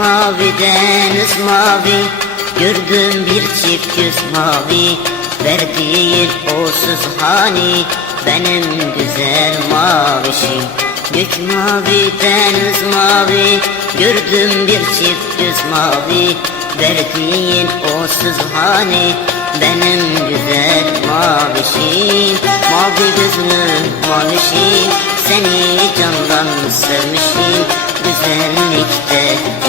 mavi deniz mavi, gördüm bir çift göz mavi. Verdiğin olsuz hani benim güzel mavişim. Gök mavi deniz mavi, gördüm bir çift göz mavi. Verdiğin olsuz hani benim güzel mavişim. Mavi gözlü mavişim, seni candan sevmişim. Güzellikte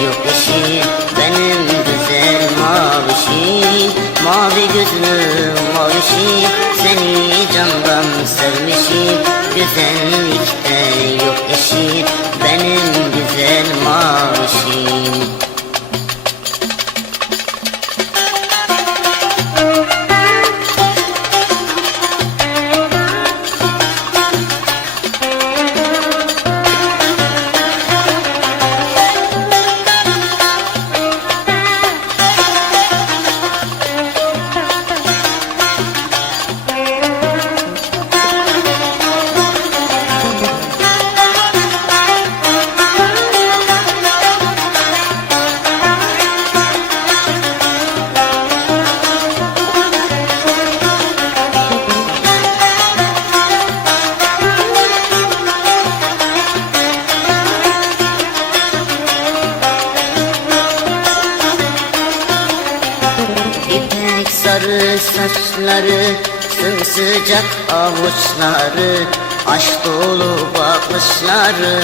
yok eşi benim güzel mavişim. Mavi gözlü mavişim, seni candan sevmişim. Güzellikte yok eşi benim güzel mavişim. Sarı saçları, sımsıcak avuçları, aşk dolu bakışları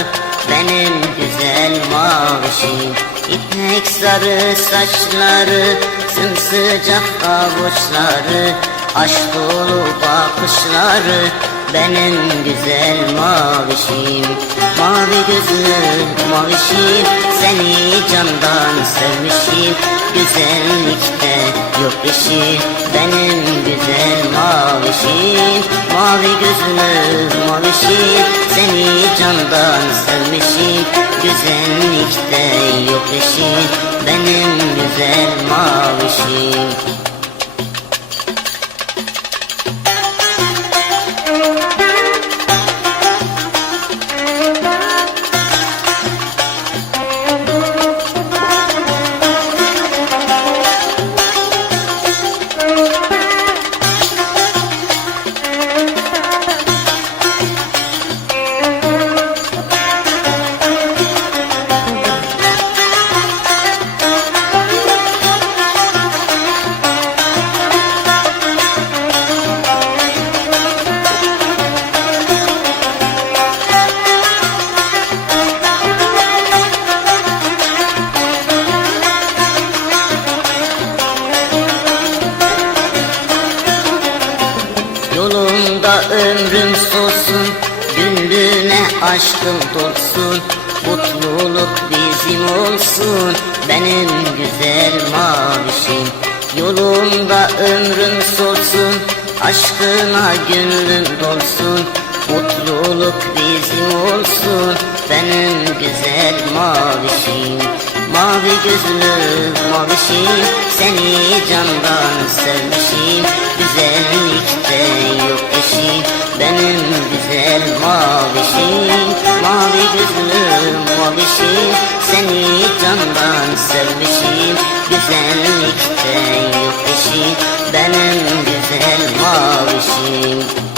benim güzel mavişim. İpek sarı saçları, sımsıcak avuçları, aşk dolu bakışları benim güzel mavişim. Mavi gözlü mavişim, seni candan sevmişim. Güzellikte yok eşi benim güzel mavişim. Mavi gözlü mavişim, seni candan sevmişim. Güzellikte yok eşi benim güzel mavişim. Yolunda ömrüm solsun, gönlüne aşkım dolsun. Mutluluk bizim olsun benim güzel mavişim. Yolunda ömrüm solsun, aşkına gönlüm dolsun. Mutluluk bizim olsun benim güzel mavişim. Mavi gözlü mavişim, seni candan sevmişim. Güzellikte yok eşi benim güzel mavişim. Mavi gözlü mavişim, seni candan sevmişim. Güzellikte yok eşi benim güzel mavişim.